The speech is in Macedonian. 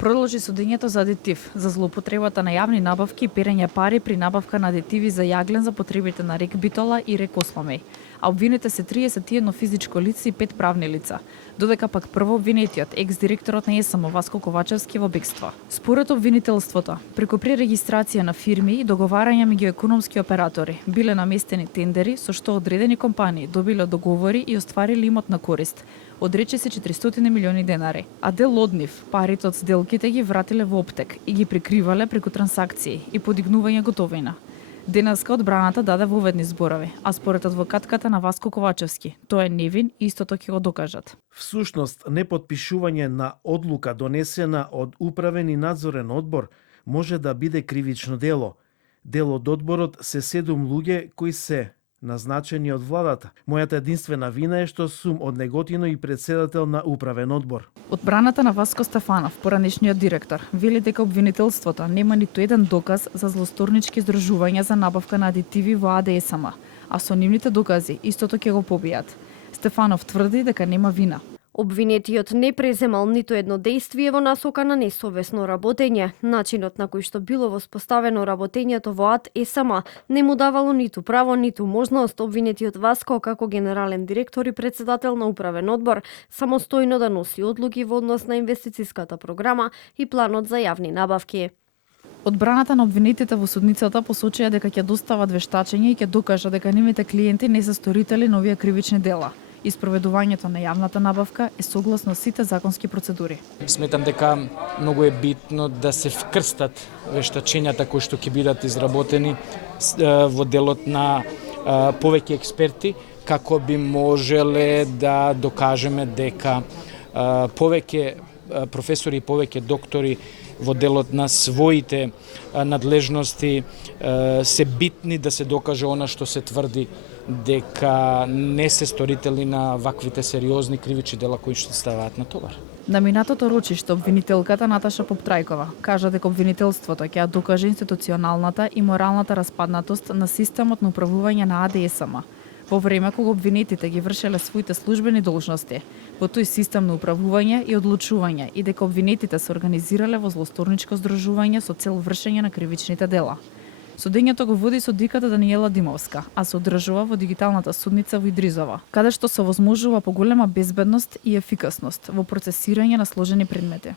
Продолжи судењето за адитив за злоупотребата на јавни набавки и перење пари при набавка на адитиви за јаглен за потребите на рек Битола и рек Осмамеј. А обвините се 31 физичко лице и 5 правни лица, додека пак прво обвинетиот екс-директорот на ЕСМ Васко Ковачевски во бегство. Според обвинителството, преку пререгистрација на фирми и договарање меѓу економски оператори, биле наместени тендери со што одредени компании добиле договори и остварили имотна корист. Одрече се 400 милиони денари, а дел од нив, парите од сделките ги вратиле во Оптек и ги прикривале преку трансакции и подигнување готовина. Денеска одбраната даде воведни зборови, а според адвокатката на Васко Ковачевски, тој е невин и истото ќе го докажат. Всушност, непотпишување на одлука донесена од управен и надзорен одбор може да биде кривично дело. Дел од одборот се 7 луѓе кои се назначени од владата. Мојата единствена вина е што сум од Неготино и председател на управен одбор. Одбраната на Васко Стефанов, поранешниот директор, вели дека обвинителството нема ниту еден доказ за злосторнички здружувања за набавка на адитиви во АДСМ, а со нивните докази истото ќе го побијат. Стефанов тврди дека нема вина. Обвинетиот не преземал ниту едно действие во насока на несовесно работење. Начинот на кој што било воспоставено работењето во АДСМ не му давало ниту право, ниту можност обвинетиот Васко како генерален директор и председател на управен одбор самостојно да носи одлуки во однос на инвестицијската програма и планот за јавни набавки. Одбраната на обвинетите во судницата посочија дека ќе достават вештачење и ќе докажат дека нивните клиенти не се сторители на овие кривични дела. И спроведувањето на јавната набавка е согласно сите законски процедури. Сметам дека многу е битно да се вкрстат вештачењата кои што ќе бидат изработени во делот на повеќе експерти, како би можеле да докажеме дека повеќе професори и повеќе доктори во делот на своите надлежности се битни да се докаже она што се тврди дека не се сторители на ваквите сериозни кривични дела кои што ставаат на товар. На минатото рочиште обвинителката Наташа Поптрајкова кажа дека обвинителството ќе докаже институционалната и моралната распаднатост на системот на управување на АДСМ во време кога обвинетите ги вршеле своите службени должности во тој систем на управување и одлучување и дека обвинетите се организирале во злосторничко здружување со цел вршење на кривичните дела. Судењето го води судиката Даниела Димовска, а се одржува во дигиталната судница во Идризова, каде што се возможува поголема безбедност и ефикасност во процесирање на сложени предмети.